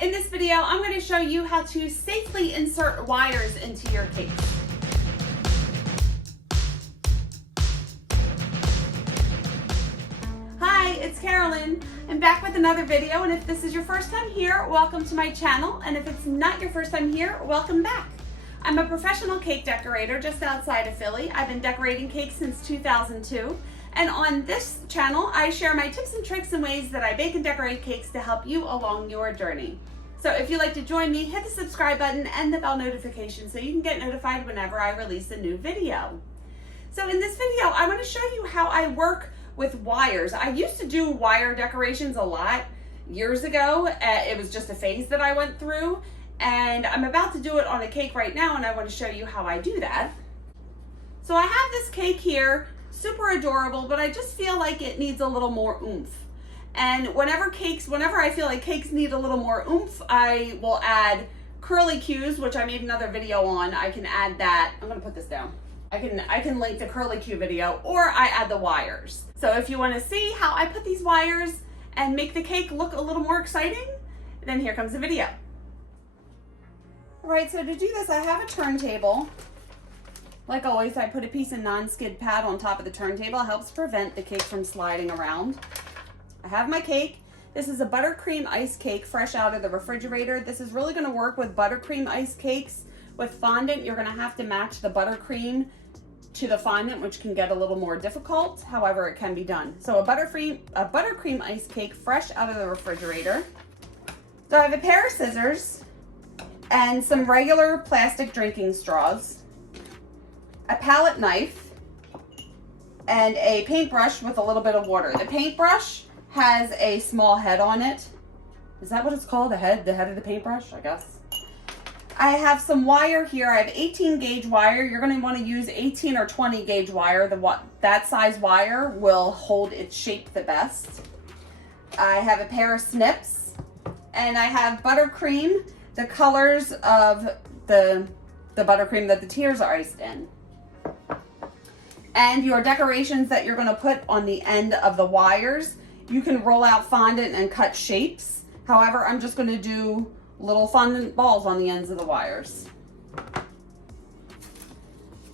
In this video, I'm going to show you how to safely insert wires into your cake. Hi, it's Karolyn. I'm back with another video, and if this is your first time here, welcome to my channel, and if it's not your first time here, welcome back. I'm a professional cake decorator just outside of Philly. I've been decorating cakes since 2002. And on this channel, I share my tips and tricks and ways that I bake and decorate cakes to help you along your journey. So if you'd like to join me, hit the subscribe button and the bell notification so you can get notified whenever I release a new video. So in this video, I want to show you how I work with wires. I used to do wire decorations a lot years ago. It was just a phase that I went through, and I'm about to do it on a cake right now, and I want to show you how I do that. So I have this cake here. Super adorable, but I just feel like it needs a little more oomph. And whenever I feel like cakes need a little more oomph, I will add curly cues, which I made another video on. I can add that. I'm gonna put this down. I can link the curly cue video, or I add the wires. So if you want to see how I put these wires and make the cake look a little more exciting, then here comes the video. All right, so to do this, I have a turntable. Like always, I put a piece of non-skid pad on top of the turntable. It helps prevent the cake from sliding around. I have my cake. This is a buttercream ice cake fresh out of the refrigerator. This is really gonna work with buttercream ice cakes. With fondant, you're gonna have to match the buttercream to the fondant, which can get a little more difficult. However, it can be done. So a buttercream ice cake fresh out of the refrigerator. So I have a pair of scissors and some regular plastic drinking straws, a palette knife, and a paintbrush with a little bit of water. The paintbrush has a small head on it. Is that what it's called? The head of the paintbrush, I guess. I have some wire here. I have 18 gauge wire. You're going to want to use 18 or 20 gauge wire. That size wire will hold its shape the best. I have a pair of snips, and I have buttercream, the colors of the buttercream that the tiers are iced in. And your decorations that you're going to put on the end of the wires, you can roll out fondant and cut shapes. However, I'm just going to do little fondant balls on the ends of the wires.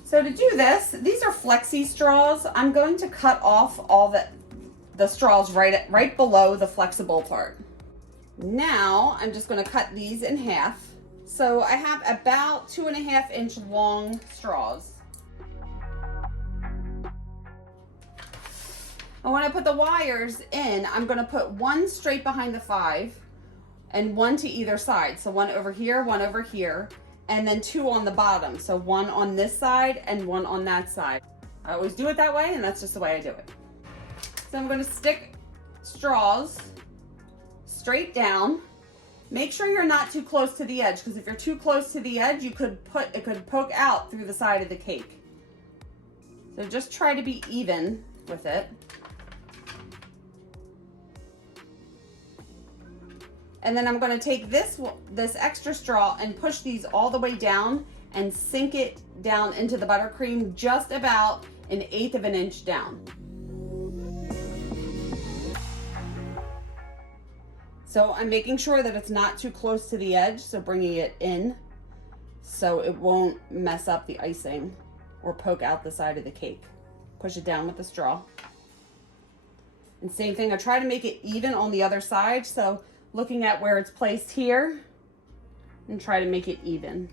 So to do this, these are flexi straws. I'm going to cut off all the straws right below the flexible part. Now I'm just going to cut these in half. So I have about 2.5 inch long straws. And when I put the wires in, I'm going to put one straight behind the 5 and one to either side. So one over here, and then 2 on the bottom. So one on this side and one on that side. I always do it that way, and that's just the way I do it. So I'm going to stick straws straight down. Make sure you're not too close to the edge, because if you're too close to the edge, it could poke out through the side of the cake. So just try to be even with it. And then I'm going to take this extra straw and push these all the way down and sink it down into the buttercream just about 1/8 of an inch down. So I'm making sure that it's not too close to the edge, so bringing it in so it won't mess up the icing or poke out the side of the cake. Push it down with the straw. And same thing, I try to make it even on the other side, so looking at where it's placed here and try to make it even.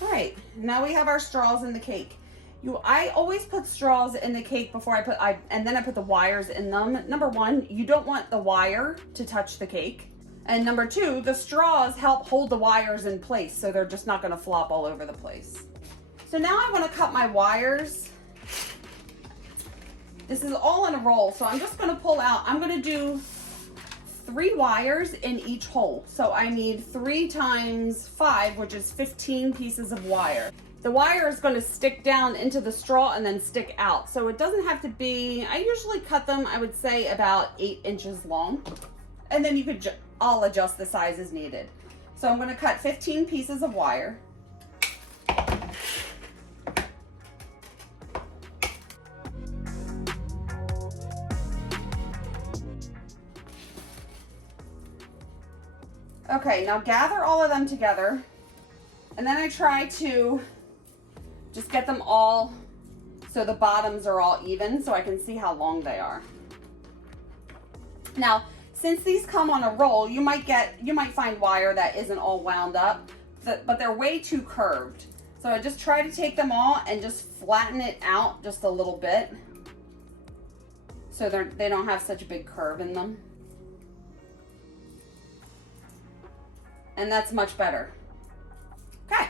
All right, now we have our straws in the cake. I always put straws in the cake before and then I put the wires in them. Number one, you don't want the wire to touch the cake. And number two, the straws help hold the wires in place so they're just not gonna flop all over the place. So now I wanna cut my wires. This is all in a roll, so I'm just gonna pull out. I'm gonna do 3 wires in each hole. So I need 3 times 5, which is 15 pieces of wire. The wire is gonna stick down into the straw and then stick out. So it doesn't have to be, I usually cut them, I would say about 8 inches long. And then I'll adjust the size as needed. So I'm gonna cut 15 pieces of wire. Okay, now gather all of them together, and then I try to just get them all so the bottoms are all even so I can see how long they are. Now, since these come on a roll, you might find wire that isn't all wound up, but they're way too curved. So I just try to take them all and just flatten it out just a little bit so they don't have such a big curve in them. And that's much better. Okay.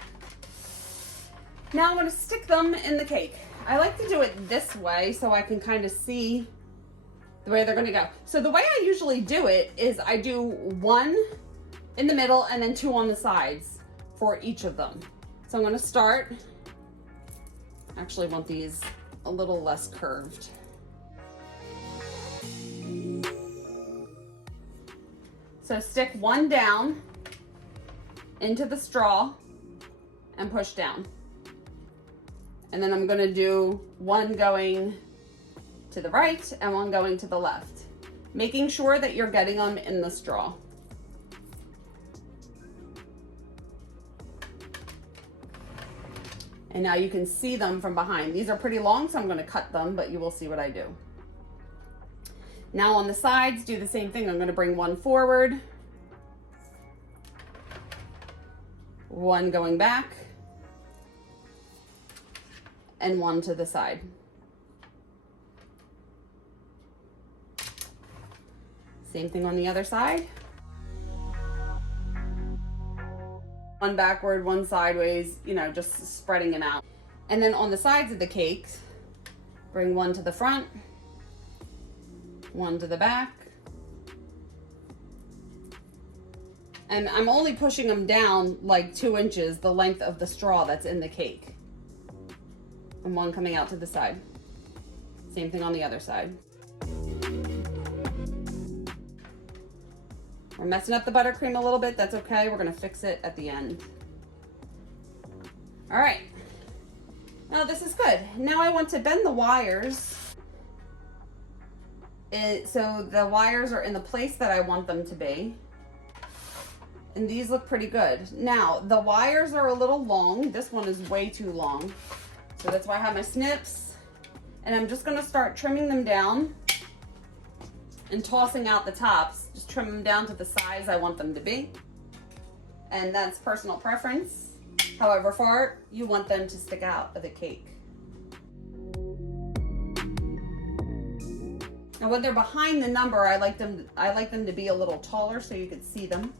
Now I'm going to stick them in the cake. I like to do it this way so I can kind of see the way they're going to go. So the way I usually do it is I do one in the middle and then two on the sides for each of them. So I'm going to start. I actually want these a little less curved. So stick one down into the straw and push down. And then I'm going to do one going to the right and one going to the left, making sure that you're getting them in the straw. And now you can see them from behind. These are pretty long, so I'm going to cut them, but you will see what I do. Now on the sides, do the same thing. I'm going to bring one forward, one going back, and one to the side. Same thing on the other side. One backward, one sideways, you know, just spreading them out. And then on the sides of the cakes, bring one to the front, one to the back. And I'm only pushing them down like 2 inches, the length of the straw that's in the cake. And one coming out to the side. Same thing on the other side. We're messing up the buttercream a little bit. That's okay. We're going to fix it at the end. All right. Now this is good. Now I want to bend the wires so the wires are in the place that I want them to be. And these look pretty good. Now the wires are a little long. This one is way too long. So that's why I have my snips. And I'm just going to start trimming them down and tossing out the tops. Just trim them down to the size I want them to be. And that's personal preference. However far you want them to stick out of the cake. Now when they're behind the number, I like them to be a little taller so you can see them.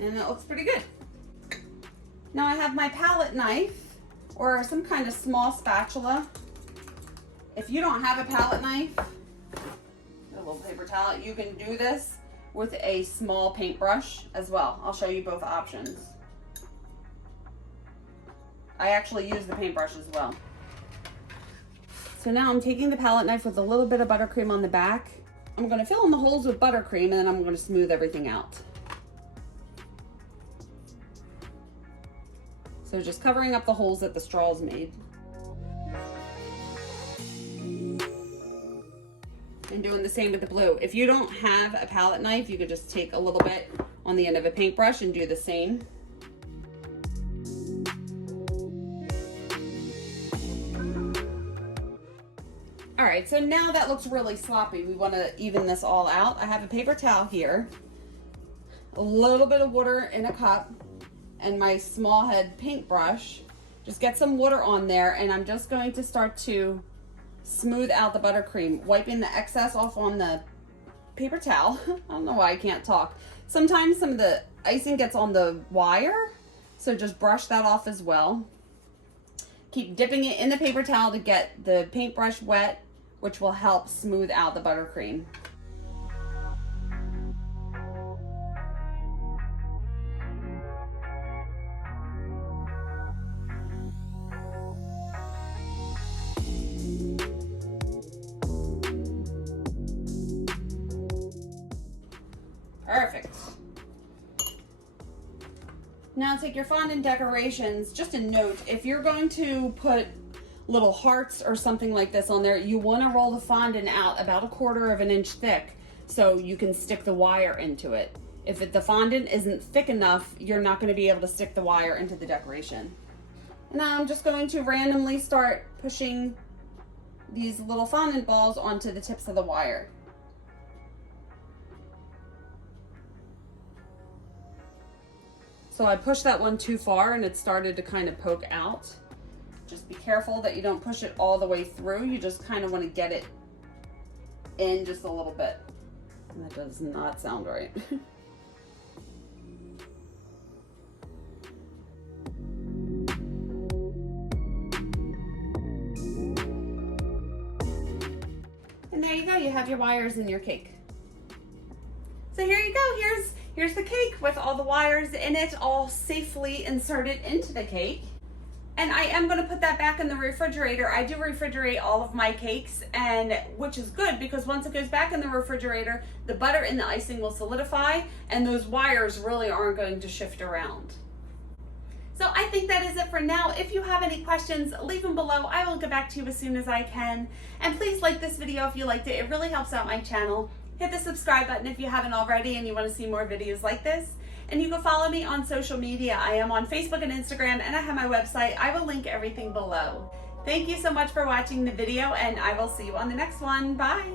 And it looks pretty good. Now I have my palette knife or some kind of small spatula. If you don't have a palette knife, a little paper towel, you can do this with a small paintbrush as well. I'll show you both options. I actually use the paintbrush as well. So now I'm taking the palette knife with a little bit of buttercream on the back. I'm going to fill in the holes with buttercream and then I'm going to smooth everything out. So just covering up the holes that the straws made. And doing the same with the blue. If you don't have a palette knife, you could just take a little bit on the end of a paintbrush and do the same. All right, so now that looks really sloppy. We want to even this all out. I have a paper towel here, a little bit of water in a cup, and my small head paintbrush. Just get some water on there, and I'm just going to start to smooth out the buttercream, wiping the excess off on the paper towel. I don't know why I can't talk. Sometimes some of the icing gets on the wire, so just brush that off as well. Keep dipping it in the paper towel to get the paintbrush wet, which will help smooth out the buttercream. Perfect. Now take your fondant decorations. Just a note, if you're going to put little hearts or something like this on there, you want to roll the fondant out about 1/4 of an inch thick so you can stick the wire into it. If the fondant isn't thick enough, you're not going to be able to stick the wire into the decoration. And now I'm just going to randomly start pushing these little fondant balls onto the tips of the wire. So I pushed that one too far and it started to kind of poke out. Just be careful that you don't push it all the way through. You just kind of want to get it in just a little bit. And that does not sound right. And there you go, you have your wires in your cake. So here you go, here's the cake with all the wires in it, all safely inserted into the cake. And I am going to put that back in the refrigerator. I do refrigerate all of my cakes, and which is good because once it goes back in the refrigerator, the butter and the icing will solidify and those wires really aren't going to shift around. So I think that is it for now. If you have any questions, leave them below. I will get back to you as soon as I can. And please like this video if you liked it. It really helps out my channel. Hit the subscribe button if you haven't already and you want to see more videos like this. And you can follow me on social media. I am on Facebook and Instagram, and I have my website. I will link everything below. Thank you so much for watching the video, and I will see you on the next one. Bye.